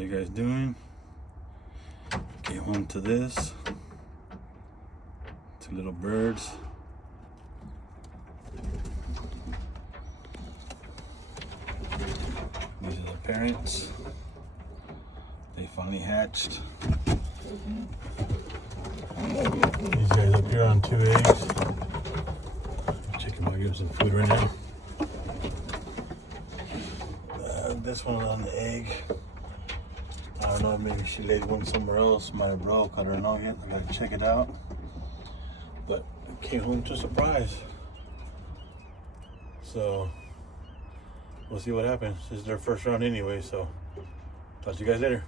you guys doing? Came home to this. Two little birds. These are the parents. They finally hatched. These guys up here on 2 eggs. Chicken might give them some food right now. This one on the egg. I don't know, maybe she laid one somewhere else. Might have broke. I don't know yet. I gotta check it out. But I came home to a surprise. So we'll see what happens. This is their first round anyway, so talk to you guys later.